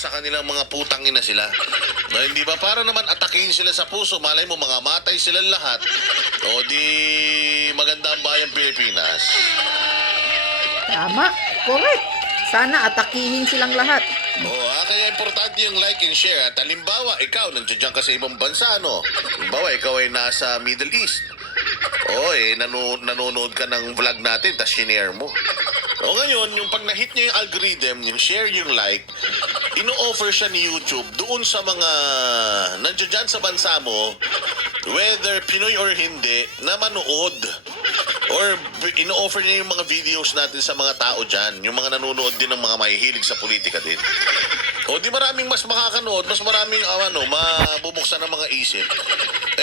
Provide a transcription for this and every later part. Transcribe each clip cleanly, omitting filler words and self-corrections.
sa kanilang mga putang ina sila. No, hindi ba? Para naman atakihin sila sa puso, malay mo mga matay silang lahat. O di maganda ang bayang Pilipinas. Tama. Correct. Sana atakihin silang lahat. Kaya importante yung like and share. At halimbawa, ikaw, nandiyan ka sa ibang bansa, no? Halimbawa, ikaw ay nasa Middle East. Nanonood ka ng vlog natin, tapos shinare mo. Ngayon, yung pag na-hit niya yung algorithm, yung share, yung like, ino-offer siya ni YouTube doon sa mga nandiyan sa bansa mo, whether Pinoy or hindi, na manood. Or ino-offer niya yung mga videos natin sa mga tao dyan, yung mga nanonood din ng mga mahihilig sa politika din. Di maraming mas makakanood, mas maraming mabubuksan ng mga isip.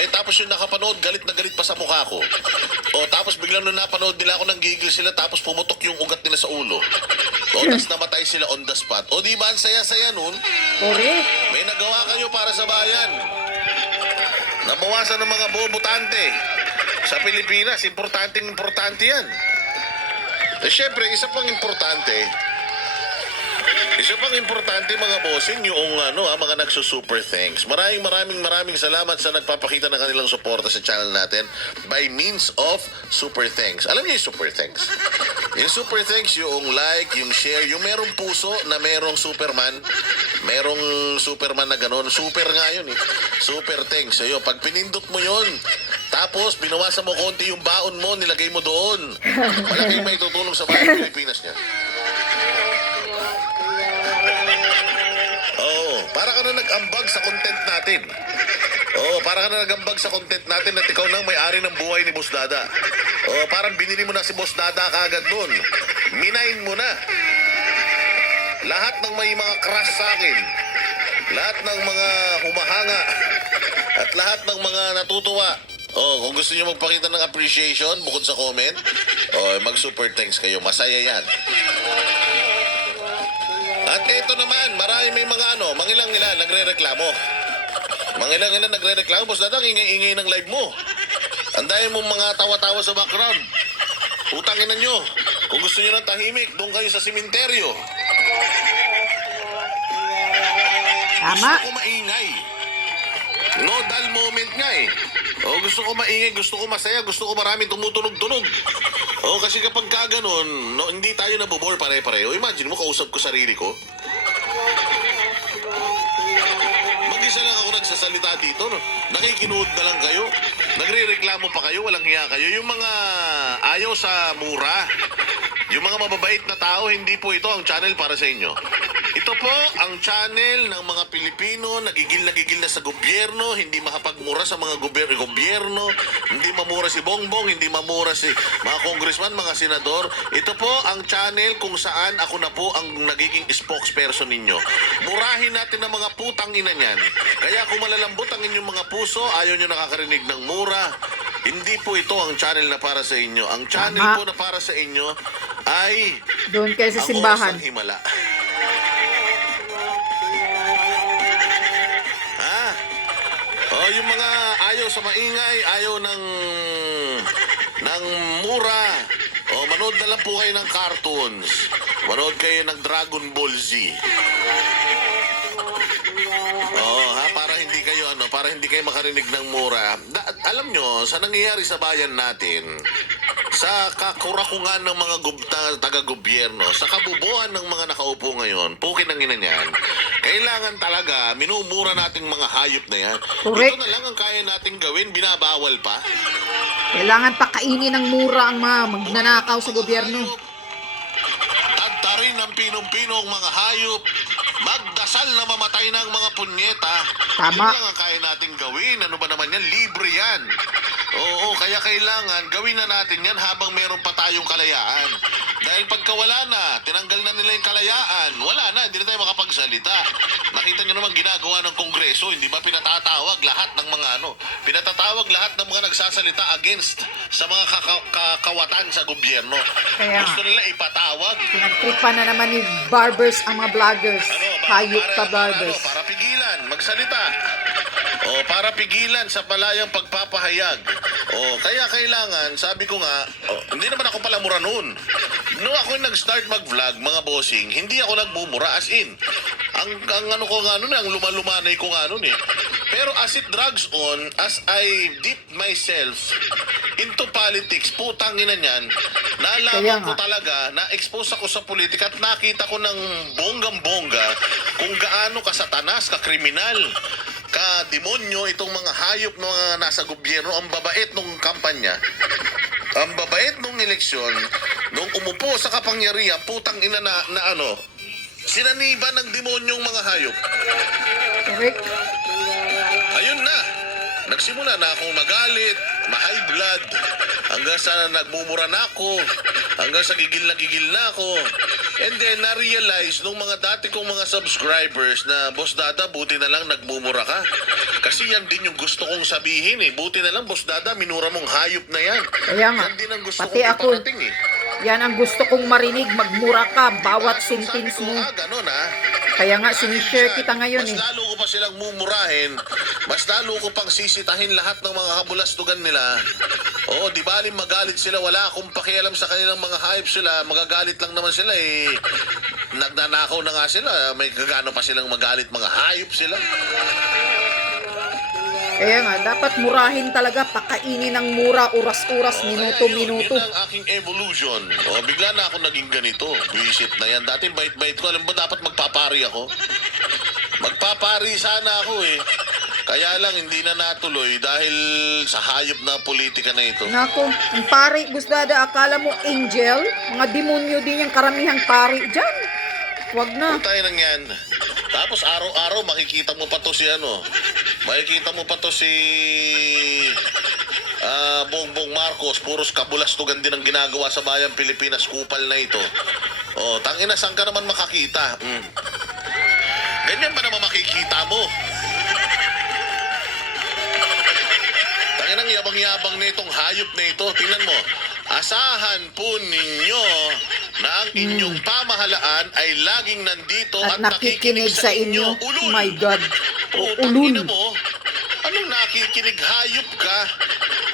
Tapos yung nakapanood, galit na galit pa sa mukha ko. Tapos biglang nung napanood nila ako, nanggigil sila, tapos pumutok yung ugat nila sa ulo. Tapos namatay sila on the spot. Di ba ang saya-saya nun? Correct. May nagawa kayo para sa bayan. Nabawasan ng mga bobotante. Sa Pilipinas, importante yan. Siyempre, isa pang importante mga bossing, yung mga nagsusuper thanks. Maraming salamat sa nagpapakita ng kanilang suporta sa channel natin by means of super thanks. Alam niyo yung super thanks? Yung super thanks, yung like, yung share, yung merong puso na merong Superman. Merong Superman na gano'n. Super nga yun eh. Super thanks. Ayun, pag pinindot mo yun, tapos binawasan mo konti yung baon mo, nilagay mo doon. Malaking may tutulong sa bayan Pilipinas niya. Para ka na nag-ambag sa content natin. Para ka na nag-ambag sa content natin at ikaw nang may-ari ng buhay ni Boss Dada. Parang binili mo na si Boss Dada kaagad nun. Minain mo na. Lahat ng may mga crush sa akin, lahat ng mga humahanga, at lahat ng mga natutuwa. Kung gusto niyo magpakita ng appreciation bukod sa comment, mag-super thanks kayo. Masaya yan. At ito naman, may mga mangilang nila nagre-reklamo. Boss Dada, ingay-ingay ng live mo. Andayin mo mga tawa-tawa sa background. Utangin na nyo. Kung gusto nyo ng tahimik, doon kayo sa simenteryo. Tama. Gusto ko maingay. No dull moment nga eh. Gusto ko maingay, gusto ko masaya, gusto ko maraming tumutunog-tunog. Kasi kapag kaganon, hindi tayo nabobore pare-pareho. Imagine mo, kausap ko sarili ko. Mag-isa lang ako nagsasalita dito, no? Nakikinood na lang kayo. Nagre-reklamo pa kayo, walang hiya kayo. Yung mga ayaw sa mura, yung mga mababait na tao, hindi po ito ang channel para sa inyo. Ito po ang channel ng mga Pilipino, nagigil na sa gobyerno, hindi makapagmura sa mga gobyerno, hindi mamura si Bongbong, hindi mamura si mga congressman, mga senador. Ito po ang channel kung saan ako na po ang nagiging spokesperson ninyo. Murahin natin ang mga putang ina niyan. Kaya kung malalambot ang inyong mga puso, ayaw nyo nakakarinig ng mura, hindi po ito ang channel na para sa inyo. Ang channel po na para sa inyo ay doon kayo sa simbahan. Ang Oras ng Himala. Yung mga ayaw sa maingay, ayaw ng mura. Manood na lang po kayo ng cartoons. Manood kayo ng Dragon Ball Z. Para hindi kayo makarinig ng mura. Alam nyo, sa nangyayari sa bayan natin, sa kakurakungan ng mga taga-gobyerno, sa kabubuhan ng mga nakaupo ngayon, pukin ang ina niyan, kailangan talaga, minumura nating mga hayop na yan. Correct. Ito na lang ang kaya nating gawin, binabawal pa. Kailangan pakainin ng mura ang mga magnanakaw sa gobyerno. Adtarin ng pinong-pinong mga hayop, magdasal na mamatay ng mga punyeta. Tama. Yun lang ang kaya nating gawin. Ano ba naman yan? Libre yan. Kaya kailangan gawin na natin yan habang meron pa tayong kalayaan. Dahil pagka wala na, tinanggal na nila yung kalayaan, wala na, hindi na tayo makapagsalita. Nakita nyo naman ginagawa ng Kongreso, hindi ba pinatatawag lahat ng mga pinatatawag lahat ng mga nagsasalita against sa mga kawatan sa gobyerno. Kaya Gusto nila ipatawag. pinagtripan na naman ni barbers ang mga vloggers. Hayop ka barbers. Para pigilan, magsalita. Para pigilan sa palayang pagpapahayag. Kaya kailangan, sabi ko nga, hindi naman ako pala mura noon. Nung ako nag-start mag-vlog, mga bossing, hindi ako nagmumura as in. ang ano ko nga nun, ang lumalumanay ko nga nun eh. Pero as it drags on, as I dip myself into politics, putang ina niyan, Kaya nalaman ko nga. talaga, na-expose ako sa politika at nakita ko ng bonggang-bongga kung gaano kasatanas, kakriminal, ka-demonyo itong mga hayop na mga nasa gobyerno, ang babait nung kampanya. Ang babait nung eleksyon, nung umupo sa kapangyarihan, putang ina na ano, sinaniban ng demonyong mga hayop. Correct. Ayun na, nagsimula na akong magalit, ma-high blood, hanggang sa nagmumura na ako, hanggang sa gigil na ako. And then, na-realize nung mga dati kong mga subscribers na, Boss Dada, buti na lang nagmumura ka. Kasi yan din yung gusto kong sabihin eh. Buti na lang, Boss Dada, minura mong hayop na yan. Kaya nga. Yan din ang gusto Pati kong ako, iparating eh. yan ang gusto kong marinig. Magmura ka bawat sentence mo. Ganun ah. Kaya nga, sinishare kita ngayon Mas eh. lalo ko pa silang mumurahin, mas lalo ko pang sisitahin lahat ng mga kabulastugan nila. Oo, di baling magalit sila, wala akong pakialam sa kanilang mga hype sila, magagalit lang naman sila eh. Nagnanakaw na nga sila, may kagano pa silang magalit, mga hayop sila. Kaya nga, dapat murahin talaga, pakainin ng mura, oras-oras, Kaya minuto-minuto. Yun ang aking evolution. O, bigla na ako naging ganito. Visit na yan. Dati bait-bait ko. Alam mo, dapat magpapari ako. Magpapari sana ako eh. Kaya lang, hindi na natuloy dahil sa hayop na politika na ito. Nako, ang pari, Busdada, akala mo angel? Mga demonyo din yung karamihang pari dyan. Wag na. Tayo nang yan. Tapos araw-araw makikita mo pa to si ano. Makikita mo pa to si Bongbong Marcos. Puros kabulastugan din ang ginagawa sa bayang Pilipinas. Kupal na ito. O, tangina, saan ka naman makakita? Ganyan ba naman makikita mo? Tanginang yabang-yabang nitong hayop na ito. Tingnan mo. Asahan po ninyo na ang inyong pamahalaan ay laging nandito At at nakikinig sa inyo. Ulul. My God. Putang Ulul. ina mo. Anong nakikinig? Hayop ka?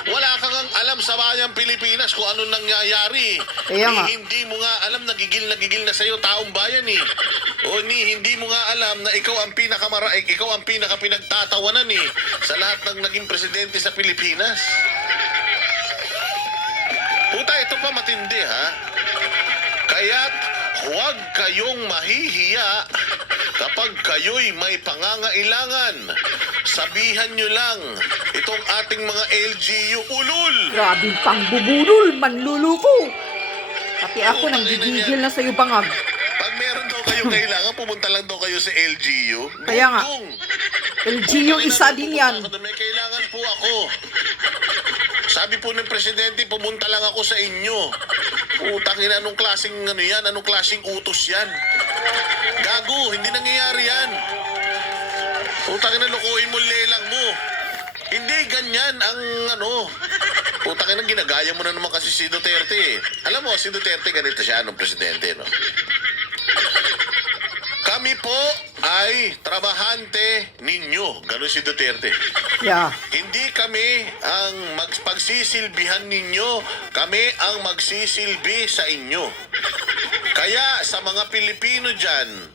Wala kang ang alam sa bayang Pilipinas kung anong nangyayari. Kaya nga. Hindi mo nga alam, nagigil na sa'yo taong bayan eh. O hindi mo nga alam na ikaw ang ikaw ang pinakapinagtatawanan eh sa lahat ng naging presidente sa Pilipinas. Puta, ito pa matindi ha. Kaya't huwag kayong mahihiya kapag kayo'y may pangangailangan. Sabihan nyo lang itong ating mga LGU ulul. Grabing pangbubulol, manluluko. Pati ako nang gigigil na sa'yo bangag. Pag meron daw kayong kailangan, pumunta lang daw kayo sa LGU. Kaya nga. Gunggong. LGU isa din yan. May kailangan po ako. Sabi po ng presidente, pumunta lang ako sa inyo. Putang ina, anong klaseng ano yan? Anong klaseng utos yan? Gago, hindi nangyayari yan. Putang ina, lukuhin mo lelang mo. Hindi ganyan ang ano. Putang ina, ginagaya mo na naman kasi si Duterte eh. Alam mo, si Duterte ganito siya, anong presidente, no? Kami po ay trabahante ninyo. Ganun si Duterte. Yeah. Hindi kami ang pagsisilbihan ninyo. Kami ang magsisilbi sa inyo. Kaya sa mga Pilipino dyan,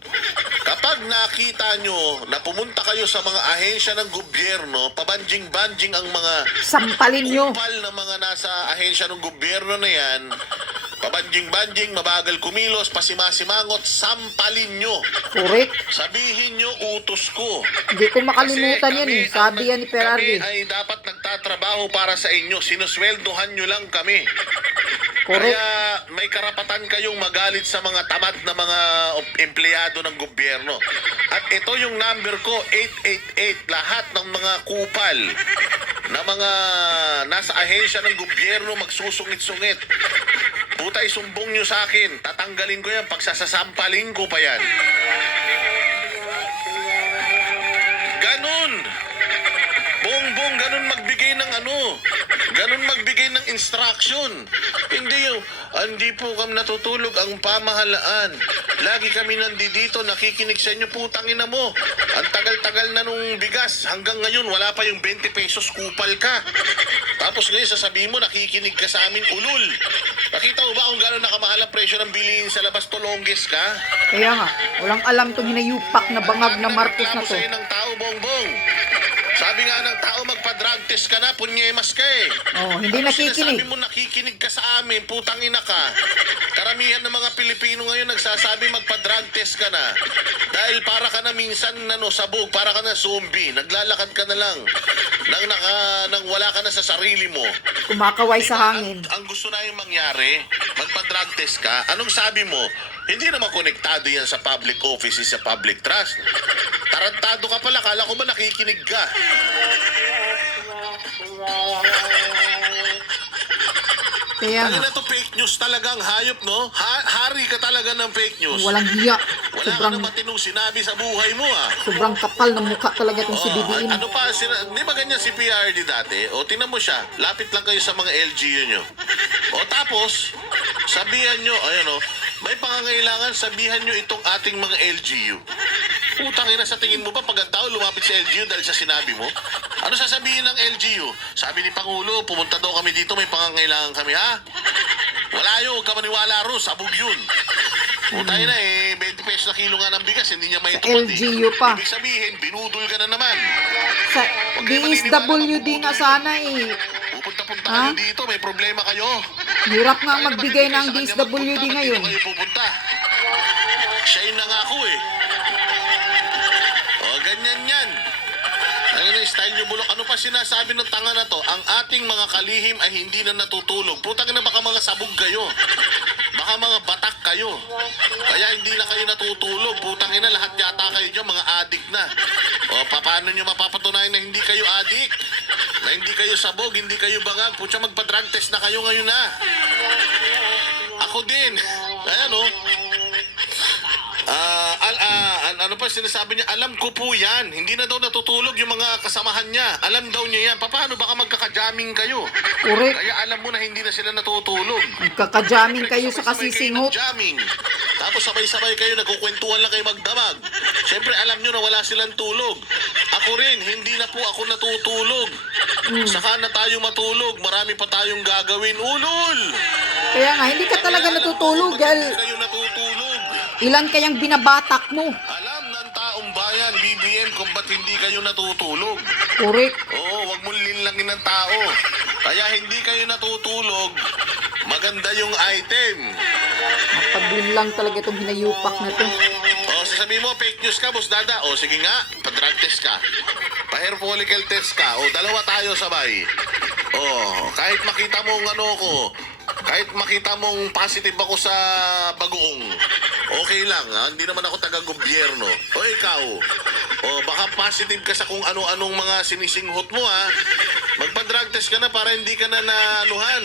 kapag nakita nyo na pumunta kayo sa mga ahensya ng gobyerno, pabanjing-banjing ang mga Sampalin nyo. kupal na mga nasa ahensya ng gobyerno na yan, pabanjing-banjing, mabagal kumilos, pasimasimangot, sampalin nyo. Correct. Sabihin nyo, utos ko. Hindi ko makalimutan yan eh. Sabi yan ni Ferrari. Kami ay dapat nagtatrabaho para sa inyo. Sinusweldohan nyo lang kami. Correct. Kaya may karapatan kayong magalit sa mga tamad na mga empleyado ng gobyerno. At ito yung number ko, 888. Lahat ng mga kupal na mga nasa ahensya ng gobyerno magsusungit-sungit. Puta, isumbong nyo sa akin. Tatanggalin ko yan. Pagsasasampalin ko pa yan. Ganun. Bongbong, ganun magbigay ng ano. Ganun magbigay ng instruction. Hindi yung, hindi po kami natutulog ang pamahalaan. Lagi kami nandito, nakikinig sa inyo, putang ina mo. Ang tagal-tagal na nung bigas. Hanggang ngayon, wala pa yung 20 pesos, kupal ka. Tapos ngayon, sasabihin mo, nakikinig ka sa amin, ulul. Nakita mo ba kung gano'n nakamahal ang presyo ng bilihin sa labas, Tolongges ka? Kaya nga, walang alam tong hinayupak na bangag na Marcos na to. Sa'yo ng tao, bongbong. Sabi nga ng tao, magpa-drug test ka na, punyemas ka eh. Oh, hindi Ano nakikinig. sinasabi mo, nakikinig ka sa amin, putang ina ka. Karamihan ng mga Pilipino ngayon nagsasabi magpa-drug test ka na. Dahil para ka na minsan sabog, para ka na zombie. Naglalakad ka na lang. Nang wala ka na sa sarili mo. Kumakaway Di sa ba, hangin. ang gusto na yung mangyari, magpa-drug test ka, anong sabi mo? Hindi naman konektado yan sa public offices, sa public trust. Tarantado ka pala, kala ko ba nakikinig ka? Kaya Ano nga, na to, fake news talagang hayop, no? Hari ka talaga ng fake news. walang hiya. Wala ka Sobrang, na matinong sinabi sa buhay mo, ah. sobrang kapal ng mukha talaga itong si BBM. Ano pa, di ba ganyan si PRD dati? O, tingnan mo siya, lapit lang kayo sa mga LGU nyo. O, tapos, sabihan nyo, ayan o, may pangangailangan, sabihan nyo itong ating mga LGU. Putang ina, sa tingin mo ba pag ang tao lumapit sa LGU dahil sa sinabi mo? Ano sasabihin ng LGU? Sabi ni Pangulo, pumunta daw kami dito, may pangangailangan kami, ha? Wala yun, huwag ka maniwala ro, sabog yun. Putang ina eh, 20 pesos na kilo nga ng bigas, hindi niya maitupad LGU pa. Ibig sabihin, binudol ka na naman. Sa DSWD nga sana eh. Pupunta-punta Ha? kayo dito, may problema kayo. Hirap nga Kaya magbigay naman ng hindi ka sa kanya DSWD magpunta, ngayon. ba't di kayo pupunta? Siya yun na nga ako eh. O, ganyan yan. Ano na yung style nyo bulok? Ano pa sinasabi ng tanga na to? Ang ating mga kalihim ay hindi na natutulog. Putang na baka mga sabog kayo. Baka mga batak kayo. Kaya hindi na kayo natutulog. Putang ina, lahat yata kayo dyan, mga adik na. O, paano nyo mapapatunayan na hindi kayo adik? Na hindi kayo sabog, hindi kayo bangag. Putya, magpa-drug test na kayo ngayon na. Ako din. Ayan o. Ano pa sinasabi niya? Alam ko po yan. Hindi na daw natutulog yung mga kasamahan niya. Alam daw niya yan. Paano baka magkaka-jamming kayo? Correct. Kaya alam mo na hindi na sila natutulog. Magkaka-jamming kayo sa Sabay-sabay kayo kasisinghot. ng-jamming. Tapos sabay-sabay kayo, nagkukwentuhan lang kayo magdamag. Siyempre, alam nyo na wala silang tulog. Ako rin, hindi na po ako natutulog. Saka na tayo matulog. Marami pa tayong gagawin. Ulol! Kaya nga, hindi ka talaga natutulog Ba't dahil hindi kayo natutulog? ilan kayang binabatak mo. Alam ng taong bayan, BBM, kung ba't hindi kayo natutulog. Correct. Oo, wag mo linlangin ng tao. Kaya hindi kayo natutulog, maganda yung item. Mapaglin lang talaga itong hinayupak na to. O, sasabihin mo, fake news ka, boss dada. O, sige nga, pa-drug test ka. Pa-hair follicle test ka. O, dalawa tayo sabay. O, kahit makita mong ano ko, kahit makita mong positive ako sa bagoong, okay lang, ha? Hindi naman ako taga-gobyerno. O ikaw, baka positive ka sa kung ano-anong mga sinisinghot mo, ha? Magpa-drug test ka na para hindi ka na naanuhan.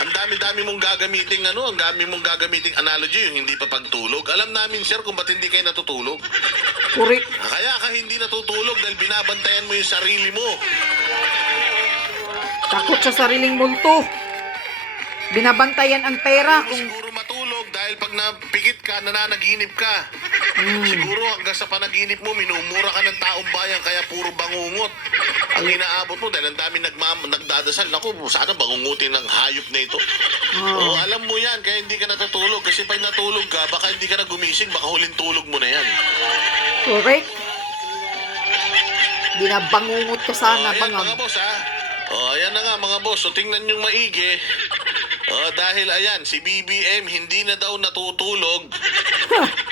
Ang dami-dami mong gagamiting ang dami mong gagamiting analogy, yung hindi pa pagtulog. Alam namin, sir, kung ba't hindi kayo natutulog. Correct. Kaya ka hindi natutulog dahil binabantayan mo yung sarili mo. Takot sa sariling multo. Binabantayan ang pera kung Siguro matulog dahil pag napikit ka, nananaginip ka. Siguro hanggang sa panaginip mo, minumura ka ng taong bayan kaya puro bangungot. Ang inaabot mo dahil ang dami nagdadasal. Naku, sana bangungutin ng hayop na ito. O, alam mo yan, kaya hindi ka natutulog. Kasi pag natulog ka, baka hindi ka na gumising, baka huling tulog mo na yan. correct. Binabangungot ka sana, Ayan mga bangag. boss ha. Ayan na nga mga boss. So tingnan yung maigi. Dahil ayan, si BBM hindi na daw natutulog.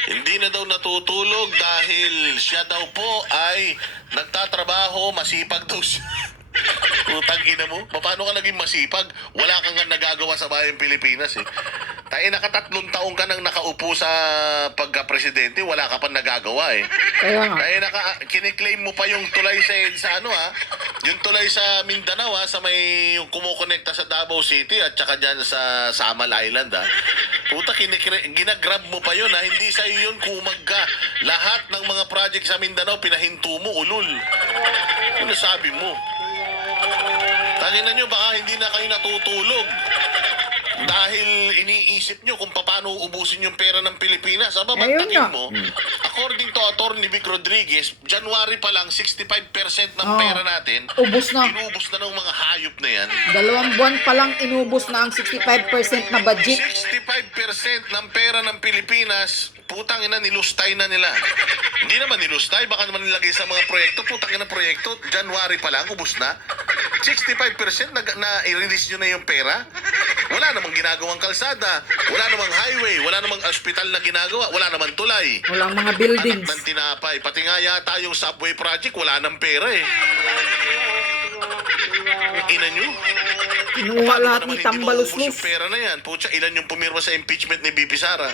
Hindi na daw natutulog dahil siya daw po ay nagtatrabaho, masipag daw siya. Utang ina mo, paano ka naging masipag? Wala kang nga nagagawa sa bayang Pilipinas eh. Tayo nakatatlong taong ka nang nakaupo sa pagka-presidente, wala ka pa nagagawa eh. Kaya nga. Kaya kiniklaim mo pa yung tulay sa ano ha, yung tulay sa Mindanao ha, sa may yung kumukonekta sa Davao City at saka dyan sa Samal Island ha. Puta, ginagrab mo pa yun ha, hindi sa yun kumag ka. Lahat ng mga project sa Mindanao, pinahinto mo, ulul. Ano sabi mo? Tangina nyo, baka hindi na kayo natutulog. Dahil iniisip nyo kung paano ubusin yung pera ng Pilipinas. Aba, Ayun bantakin nga. mo, according to Atty. Vic Rodriguez, January pa lang, 65% ng Oh. pera natin, Ubus na. inubos na ng mga hayop na yan. 2 buwan pa lang inubos na ang 65% na budget. 65% ng pera ng Pilipinas, putang ina, nilustay na nila. Hindi naman nilustay, baka naman nilagay sa mga proyekto. Putang ina proyekto, January pa lang, ubos na. 65% na i-release nyo na yung pera. Wala namang ginagawang kalsada, wala namang highway, wala namang ospital na ginagawa, wala namang tulay. Walang mga Anak buildings. ng tinapay, pati nga yata yung subway project, wala nang pera eh. Ina nyo? Kinuha lahat Paano ni naman hindi Tambaluslus. maubos yung pera na yan? Pucha, ilan yung pumirma sa impeachment ni BP Sara?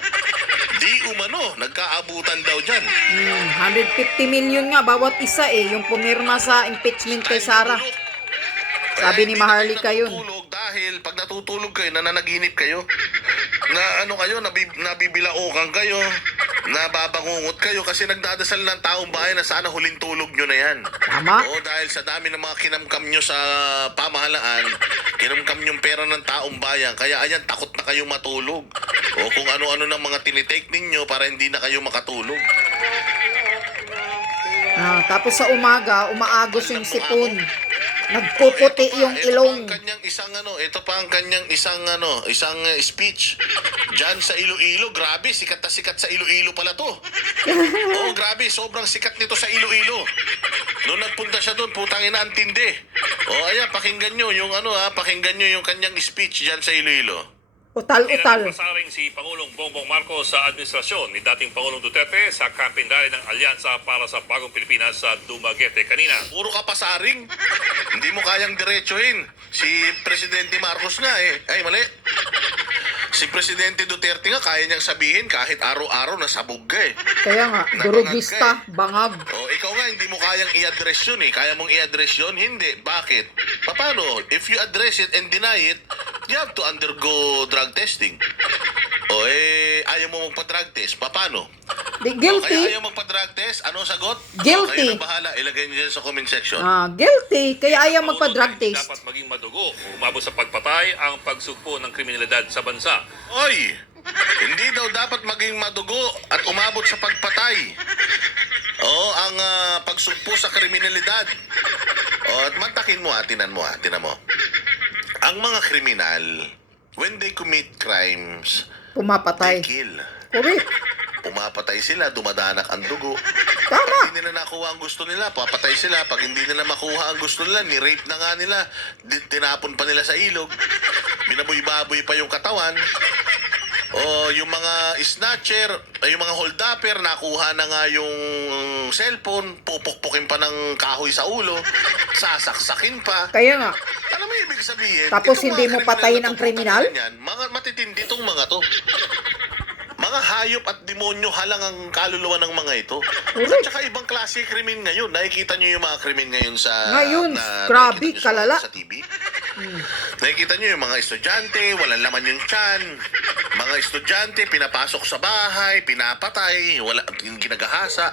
Di umano, nagkaabutan daw dyan. 150 million nga bawat isa yung pumirma sa impeachment kay Sara. Sabi ni Maharlika yun. Dahil pag natutulog kayo, nananaginip kayo, na ano kayo, nabibilaukan kayo, nababangungot kayo kasi nagdadasal ng taong bayan na sana huling tulog nyo na yan. Tama. Oo, dahil sa dami ng mga kinamkam nyo sa pamahalaan, kinamkam yung pera ng taong bayan, kaya ayan, takot na kayo matulog. O kung ano-ano ng mga tinitake ninyo para hindi na kayo makatulog. Tapos sa umaga, umaagos yung sipon. Nagpuputi yung ilong. Ito pa ang kanyang isang speech. Diyan sa Iloilo, grabe, sikat na sikat sa Iloilo pala to. Oo, grabe, sobrang sikat nito sa Iloilo. Noong nagpunta siya doon, putang ina, ang tindi. Ayan, pakinggan nyo yung kanyang speech diyan sa Iloilo. Utal-utal. Pasaring si Pangulong Bongbong Marcos sa administrasyon ni dating Pangulong Duterte sa campaign rally ng Alyansa para sa Bagong Pilipinas sa Dumaguete kanina. Puro ka pasaring. Hindi mo kayang diretsuhin. Si Presidente Marcos nga Ay, mali. Si Presidente Duterte nga kaya niyang sabihin kahit araw-araw nasabog ka Kaya nga, durugista, bangag. Ikaw nga hindi mo kayang i-address yun Kaya mong i-address yun? Hindi. Bakit? Paano? If you address it and deny it, you have to undergo drug testing. Ayaw mo magpa-drug test. Paano? Di, Kaya guilty. ayaw magpa-drug test? Anong sagot? Guilty. Kayo na bahala. Ilagay niyo dyan sa comment section. Guilty. Kaya ayaw Pangulong magpa-drug hindi test. dapat maging madugo o umabot sa pagpatay ang pagsugpo ng kriminalidad sa bansa. Oy! Hindi daw dapat maging madugo at umabot sa pagpatay. Ang pagsugpo sa kriminalidad. At mantakin mo tinan mo. Ang mga kriminal, when they commit crimes, they Pumapatay. kill. Correct. Pumapatay sila, dumadanak ang dugo. Tama. Pag hindi nila nakuha ang gusto nila, papatay sila. Pag hindi nila makuha ang gusto nila, ni-rape na nga nila. Tinapon pa nila sa ilog. Binaboy-baboy pa yung katawan. Yung mga snatcher, yung mga holdupper, nakuha na nga yung cellphone, pupukpukin pa ng kahoy sa ulo, sasaksakin pa. Kaya nga. Alam mo ibig sabihin? Tapos itong hindi mga mo patayin kriminal ang na kriminal? pupunta yan, mga matitindi itong mga to. Mga hayop at demonyo halang ang kaluluwa ng mga ito. Correct. At saka ibang klase krimen ngayon. Nakikita nyo yung mga krimen ngayon sa... Ngayon, na- grabe, nakikita nyo kalala. Sa TV. Nakikita nyo yung mga estudyante, walang laman yung tiyan. Mga estudyante, pinapasok sa bahay, pinapatay, wala, yung ginagahasa.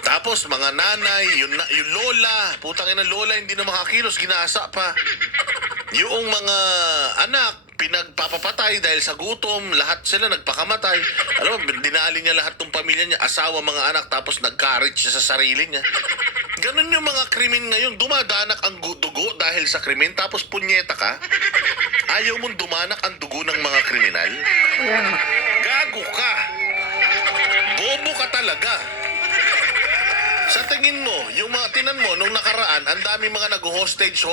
Tapos mga nanay, yung lola, putang ina lola, hindi na makakilos, ginasa pa. Yung mga anak, pinagpapapatay dahil sa gutom, lahat sila nagpakamatay. Alam mo, dinali niya lahat ng pamilya niya, asawa, mga anak, tapos nag-courage siya sa sarili niya. Ganun yung mga krimen ngayon, dumadanak ang dugo dahil sa krimen, tapos punyeta ka. Ayaw mong dumanak ang dugo ng mga kriminal. Kaya nga. Gago ka. Bobo ka talaga. Sa tingin mo, yung mga tinan mo, nung nakaraan, ang dami mga nag-hostage.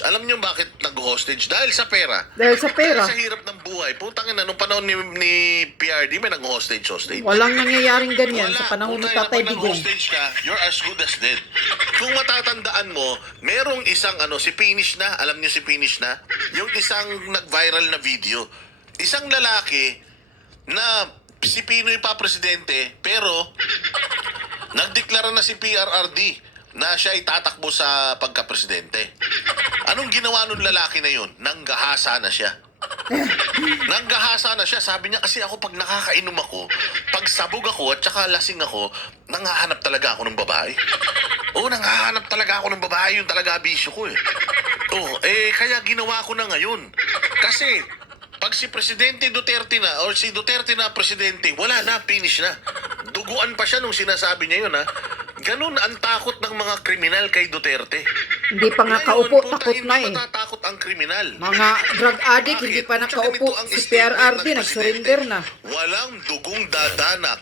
Alam niyo bakit nag-hostage? Dahil sa pera. Dahil sa pera. Dahil sa hirap ng buhay. Putang ina, nung panahon ni PRD, may nag-hostage. Walang nangyayaring ganyan sa panahon ni Putang ina, Tatay pag Digong. nag-hostage ka, you're as good as dead. Kung matatandaan mo, merong isang si Finish na, alam niyo si Finish na? Yung isang nag-viral na video. Isang lalaki na si Pinoy pa presidente, pero nagdeklara na si PRRD na siya ay tatakbo sa pagka-presidente. Anong ginawa nung lalaki na yun? Nanggahasa na siya. Nanggahasa na siya. Sabi niya, kasi ako pag nakakainom ako, pag sabog ako at saka lasing ako, nanghahanap talaga ako ng babae. Oo, nanghahanap talaga ako ng babae. Yun talaga bisyo ko to. Kaya ginawa ko na ngayon. Kasi, pag si Presidente Duterte na, or si Duterte na presidente, wala na, finish na. Duguan pa siya nung sinasabi niya yun, ha? Ganun ang takot ng mga kriminal kay Duterte. Hindi pa nga Ngayon, kaupo, puta, takot na hindi eh. matatakot ang kriminal. Mga drug addict, hindi pa Bakit? nakaupo. Tsaka ganito ang Si statement PRRD, ng nag-surrender na. Walang dugong dadanak.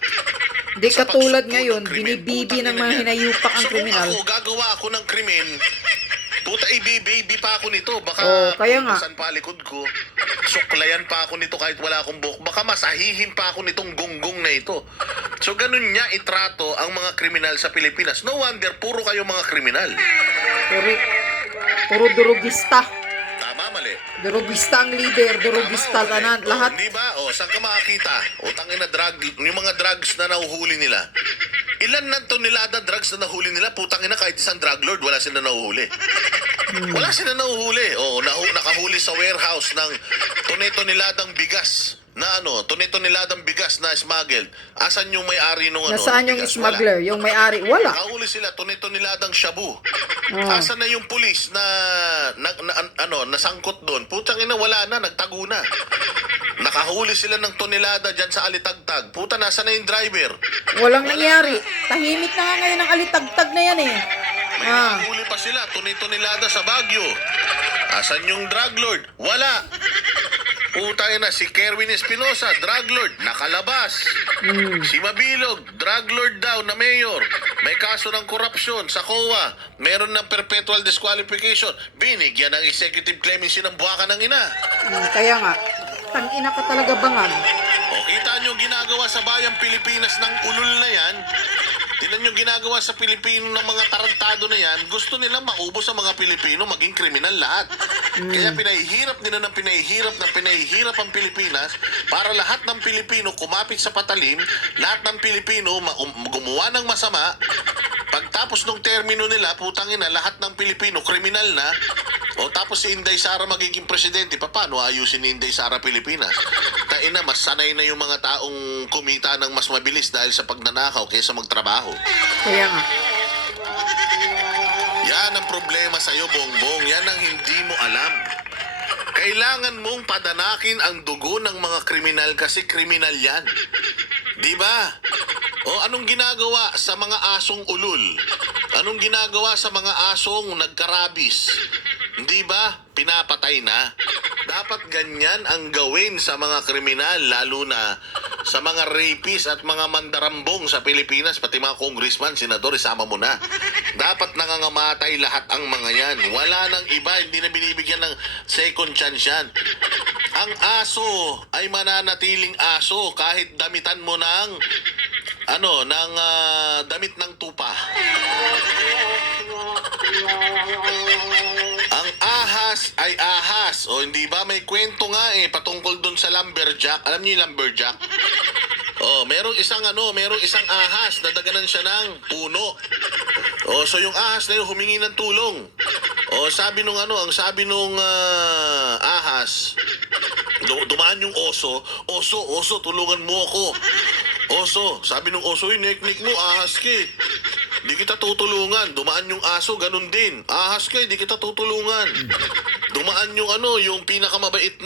Hindi sa katulad pagsukpo ngayon, ng krimen. binibibi Putang ng ina mga niyan. hinayupak ang So, kriminal. kung ako, gagawa ako ng krimen, puta, ibibaby pa ako nito. Baka Kaya nga. pulbusan pa likod ko. Suklayan pa ako nito kahit wala akong buhok. Baka masahihin pa ako nitong gonggong na ito. So, ganun niya itrato ang mga kriminal sa Pilipinas. No wonder, puro kayo mga kriminal. Correct. Puro durugista. Tama, mali. Durugista ang leader, durugista Tama, tanan. mali. Lahat. Di ba? Saan ka makakita? Tangina yung mga drugs na nahuhuli nila. Ilan na tonelada drugs na nahuli nila? Putangina kahit isang drug lord, wala sila nahuhuli. Wala sila nahuhuli. Nakahuli sa warehouse ng tone-toneladang bigas na tone-toneladang bigas na smuggled. Asan yung may-ari nung Nasaan yung bigas? smuggler? Yung may-ari? Wala. Nakahuli sila tone-toneladang shabu. Asan na yung pulis na nasangkot doon? Putang ina, wala na, nagtago na. Nakahuli sila ng tonelada dyan sa Alitagtag. Puta, nasa na yung driver? Walang Wala nangyari. na. Tahimik na nga ngayon ang alitagtag na yan eh. May nakahuli pa sila, tonelada sa Baguio. Asan yung drug lord? Wala. Puta na, si Kerwin Espinosa, drug lord, nakalabas. Si Mabilog, drug lord daw na mayor. May kaso ng korupsyon sa COA. Meron ng perpetual disqualification. Binigyan ng executive clemency ng buwakan ng ina. Kaya nga, tangina ka talaga bangag. O, kita nyo ginagawa sa bayang Pilipinas ng ulul na yan. Tingnan nyo ginagawa sa Pilipino ng mga tarantado na yan. Gusto nilang maubos sa mga Pilipino, maging kriminal lahat. Kaya pinahihirap nila ng pinahihirap ang Pilipinas para lahat ng Pilipino kumapit sa patalim, lahat ng Pilipino gumawa ng masama. Pagtapos ng termino nila, putang ina, lahat ng Pilipino kriminal na. O tapos si Inday Sara magiging presidente, paano ayusin ni Inday Sara Pilipinas? Taina, mas sanay na yung mga taong kumita ng mas mabilis dahil sa pagnanakaw kaysa magtrabaho. Kaya nga. Yan ang problema sa'yo, Bongbong. Yan ang hindi mo alam. Kailangan mong padanakin ang dugo ng mga kriminal kasi kriminal yan. Di ba? O anong ginagawa sa mga asong ulul? Anong ginagawa sa mga asong nagkarabis? Di ba? Pinapatay na. Dapat ganyan ang gawin sa mga kriminal, lalo na sa mga rapist at mga mandarambong sa Pilipinas, pati mga congressman, senador, isama mo na. Dapat nangangamatay lahat ang mga yan. Wala nang iba, hindi na binibigyan ng second chance yan. Ang aso ay mananatiling aso kahit damitan mo ng damit ng tupa. Ang ahas ay ahas. O hindi ba may kwento nga patungkol dun sa lumberjack. Alam niyo yung lumberjack? Merong isang ahas na daganan siya ng puno. So yung ahas na yun humingi ng tulong. Sabi nung ahas, dumaan yung oso, tulungan mo ako. Oso, sabi nung oso, nek-nek mo, ahas ka eh. Di kita tutulungan. Dumaan yung aso, ganun din. Ahas ka, di kita tutulungan. Dumaan yung yung pinakamabait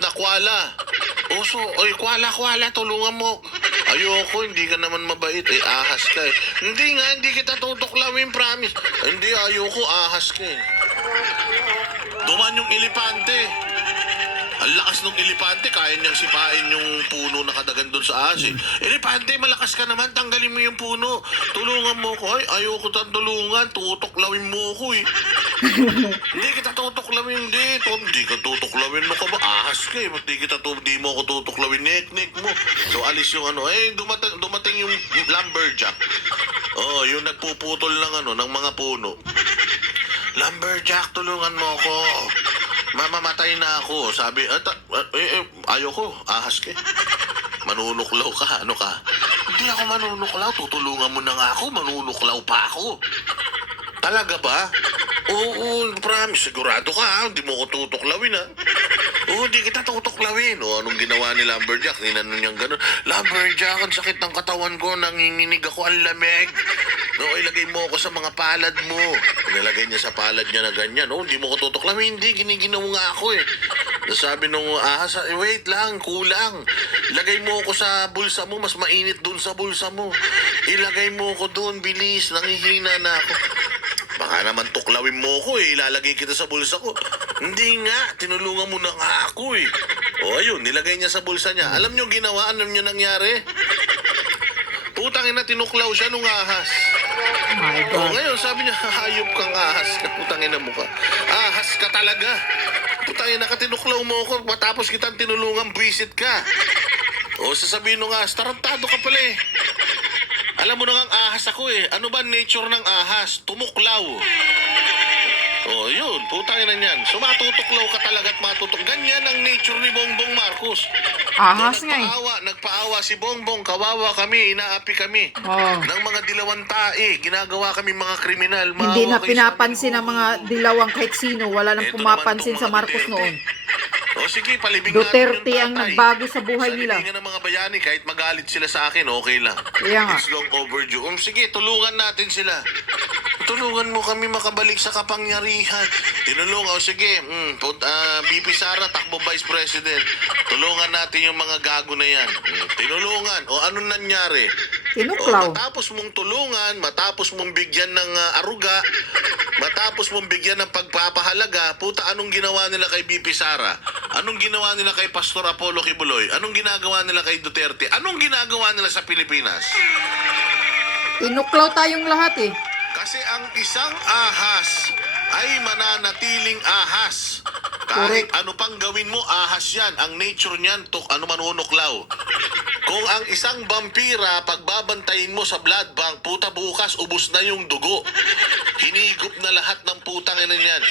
na kwala. Oso, oy, kwala, tulungan mo. Ayoko, hindi ka naman mabait. Ahas ka eh. Hindi nga, hindi kita tutuklawin, promise. Hindi, ayoko, ahas ka eh. Dumaan yung elepante. Ang lakas ng elepante, kaya niyang sipain yung puno na kadagan doon sa ahas eh. Elepante, malakas ka naman, tanggalin mo yung puno. Tulungan mo ko. Ay, ayoko tulungan, tutuklawin mo ko eh. Hindi kita tutuklawin, hindi ka tutuklawin mo ka ba? Ahas ka eh, di mo ako tutuklawin, nek mo. So, alis yung dumating yung lumberjack. Yung nagpuputol ng mga puno. Lumberjack, tulungan mo ako. Mamamatay na ako. Sabi, ayoko, ahas ka. Manunuklaw ka, ano ka? Hindi ako manunuklaw, tutulungan mo na nga ako, manunuklaw pa ako. Talaga ba? Oo, promise. Sigurado ka, ha? Hindi mo ko tutuklawin, ha? Oo, hindi kita tutuklawin. O, anong ginawa ni Lumberjack? Ninano niyang gano'n. Lumberjack, ang sakit ng katawan ko. Nanginginig ako, ang lamig. No, ilagay mo ako sa mga palad mo. Nilagay niya sa palad niya na ganyan. Oh, hindi mo ko tutuklawin. Hindi, giniginaw nga ako eh. Sabi nung ahas, wait lang, kulang. Ilagay mo ako sa bulsa mo, mas mainit dun sa bulsa mo. Ilagay mo ako dun, bilis, nangihina na ako. Baka naman tuklawin mo ko eh, ilalagay kita sa bulsa ko. Hindi nga, tinulungan mo na nga ako eh. O ayun, nilagay niya sa bulsa niya. Alam niyo ginawa, alam niyo nangyari? Putang ina, tinuklaw siya nung ahas. My O God. ngayon, sabi niya, hayop kang ahas ka. Putang ina mo ka. Ahas ka talaga. Putang ina ka, tinuklaw mo ko. Matapos kitang tinulungan, visit ka. O sasabihin nung ahas, tarantado ka pala eh. Alam mo na nga ang ahas ako eh. Ano ba nature ng ahas? Tumuklaw. Oh, yun. Putang ina niyan. So matutuklaw ka talaga at Ganyan ang nature ni Bongbong Marcos. Ahas nga eh. Nagpaawa si Bongbong. Kawawa kami, inaapi kami. Oo. Ng mga dilawang tae. Ginagawa kami mga kriminal. Hindi Maawa na kayo pinapansin sa ng mga dilawang kahit sino. Wala nang Eto pumapansin naman sa tong Marcos mga noon. O sige, palibing Duterte natin yung ang tatay. nagbago sa buhay Sa nila. libingan ng mga bayani, kahit magalit sila sa akin, okay lang. Kaya nga. It's long overdue. Sige, tulungan natin sila. Tulungan mo kami makabalik sa kapangyarihan. Tinulungan, sige, BP Sara, takbo Vice President. Tulungan natin yung mga gago na yan. Tinulungan. O anong nangyari? Tinuklaw. Matapos mong tulungan, matapos mong bigyan ng aruga, matapos mong bigyan ng pagpapahalaga, puta, anong ginawa nila kay BP Sara? Anong ginawa nila kay Pastor Apollo Kibuloy? Anong ginagawa nila kay Duterte? Anong ginagawa nila sa Pilipinas? Tinuklaw tayong lahat eh. Kasi ang isang ahas ay mananatiling ahas. Kahit Correct. ano pang gawin mo, ahas yan. Ang nature niyan, manunuklaw. Kung ang isang vampira, pagbabantayin mo sa blood bank, puta bukas, ubos na yung dugo. Hinigop na lahat ng putang ina niyan.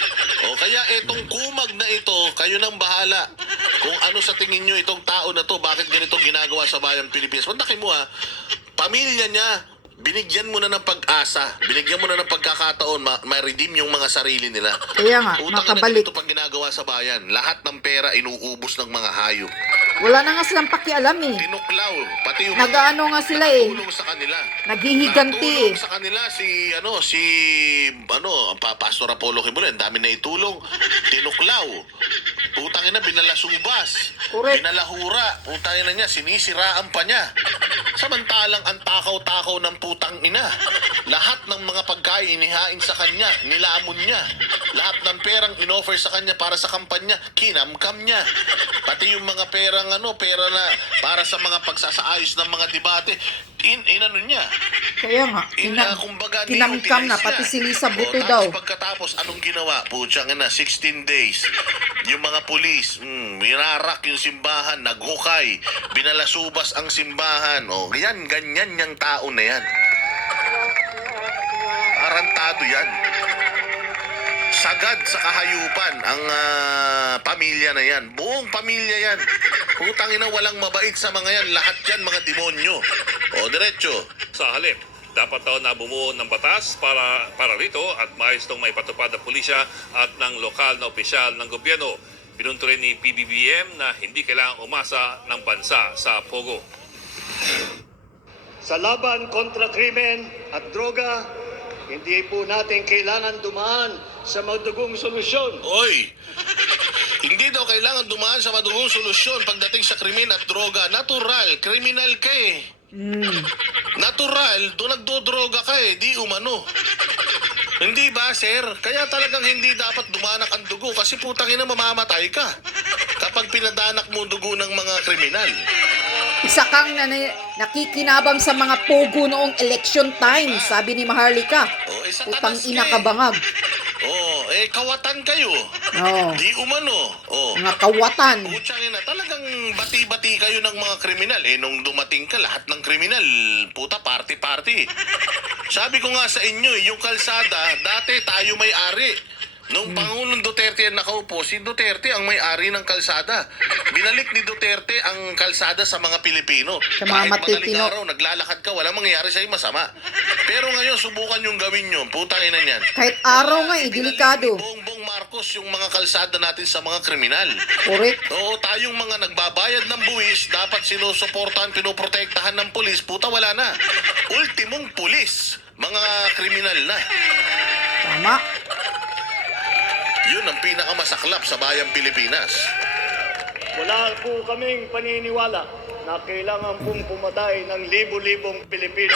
O kaya etong kumag na ito, kayo nang bahala. Kung ano sa tingin nyo itong tao na to, bakit ganito ginagawa sa bayang Pilipinas. Pantakin mo ha, pamilya niya, binigyan mo na ng pag-asa, binigyan mo na ng pagkakataon, ma-redeem yung mga sarili nila. Kaya nga, Utang makabalik. ito pag ginagawa sa bayan. Lahat ng pera inuubos ng mga hayop. Wala na nga silang pakialam eh. Tinuklaw, pati yung Nag-ano nga sila eh. tulong sa kanila. Naghihiganti eh. Natulong sa kanila si Pastor Apollo Kibuloy, ang dami na itulong. Tinuklaw. Putang ina, binalasubas. Correct. Binalahura. Putang ina niya, sinisiraan pa niya. Samantalang ang takaw-takaw ng putang ina. Lahat ng mga pagkain inihain sa kanya, nilamon niya. Lahat ng perang inoffer sa kanya para sa kampanya, kinamkam niya. Pati yung mga pera na para sa mga pagsasaayos ng mga debate, inano niya. Kaya nga, Kumbaga, kinamkam na, ni-utilize pati niya. si Lisa Buto Tapos daw. pagkatapos, anong ginawa? Putsang ina, 16 days. Yung mga pulis, mirarak yung simbahan, naghukay, binalasubas ang simbahan. O, ganyan yung tao na yan. Tarantado yan. Sagad sa kahayupan ang pamilya na yan. Buong pamilya yan. Putang ina, walang mabait sa mga yan. Lahat yan mga demonyo. O, diretso. Sa halip, dapat daw na bumuo ng batas para rito at maayos itong maipatupad ng pulisya at ng lokal na opisyal ng gobyerno. Pinunto rin ni PBBM na hindi kailangang umasa ng bansa sa Pogo. Sa laban kontra krimen at droga, hindi po natin kailangan dumaan sa madugong solusyon. Oy! Hindi daw kailangan dumaan sa madugong solusyon pagdating sa krimen at droga. Natural, kriminal ka eh. Natural, nagdodroga ka eh, di umano. Hindi ba, sir? Kaya talagang hindi dapat dumanak ang dugo kasi putang ina mamamatay ka kapag pinadanak mo dugo ng mga kriminal. Isa kang nakikinabang sa mga pogo noong election time, sabi ni Maharlika. Oh, isa Utang tanas ina ka eh. kabangag. Oh, kawatan kayo. Oo. Di umano. Oh. Mga kawatan. Putsang ina, talagang bati-bati kayo ng mga kriminal. Nung dumating ka, lahat ng kriminal, puta, party-party. Sabi ko nga sa inyo, yung kalsada, dati tayo may-ari. Nung Pangulong Duterte ang nakaupo, si Duterte ang may-ari ng kalsada. Binalik ni Duterte ang kalsada sa mga Pilipino. Sa mga Kahit madaling matitino. araw, naglalakad ka, walang mangyayari sa'yo masama. Pero ngayon, subukan yung gawin nyo. Putang ina niyan. Kahit araw nga delikado. Binalik ni Bongbong Marcos yung mga kalsada natin sa mga kriminal. Correct. Oo, tayong mga nagbabayad ng buwis, dapat sinusuportahan, pinoprotektahan ng pulis. Puta, wala na. Ultimong pulis, mga kriminal na. Tama. Yun ang pinakamasaklap sa bayang Pilipinas. Wala po kaming paniniwala na kailangan pong pumatay ng libo-libong Pilipino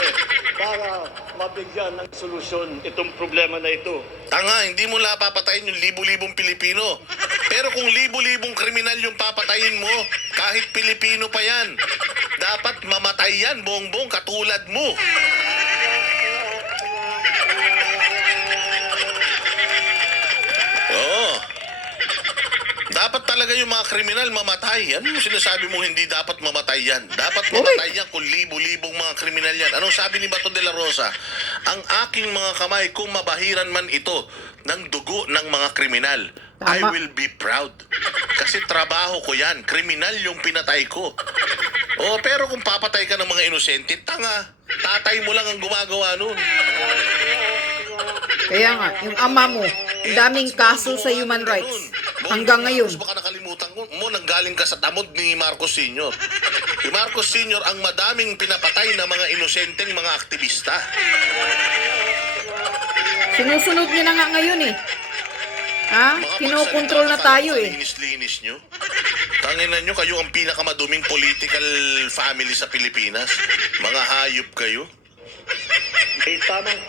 para mabigyan ng solusyon itong problema na ito. Tanga, hindi mo napapatayin yung libo-libong Pilipino. Pero kung libo-libong kriminal yung papatayin mo, kahit Pilipino pa yan, dapat mamatay yan, Bongbong, katulad mo. Oo. Dapat talaga yung mga kriminal mamatay. Ano yung sinasabi mo hindi dapat mamatay yan? Dapat mamatay yan kung libo-libong mga kriminal yan. Anong sabi ni Bato de la Rosa? Ang aking mga kamay, kung mabahiran man ito ng dugo ng mga kriminal, I Tama. will be proud. Kasi trabaho ko yan. Kriminal yung pinatay ko. Oh, pero kung papatay ka ng mga inosente, tanga. Tatay mo lang ang gumagawa nun. Kaya nga, yung ama mo, ang daming kaso sa human rights. Hanggang ngayon. Baka nakalimutan mo, nanggaling ka sa tamod ni Marcos Sr. Si Marcos Sr. ang madaming pinapatay na mga inosenteng mga aktivista. Sinusunod niya na nga ngayon eh. Ha? Kinokontrol na tayo eh. Linis-linis nyo. Tanginan nyo, kayo ang pinakamaduming political family sa Pilipinas. Mga hayop kayo. May tamang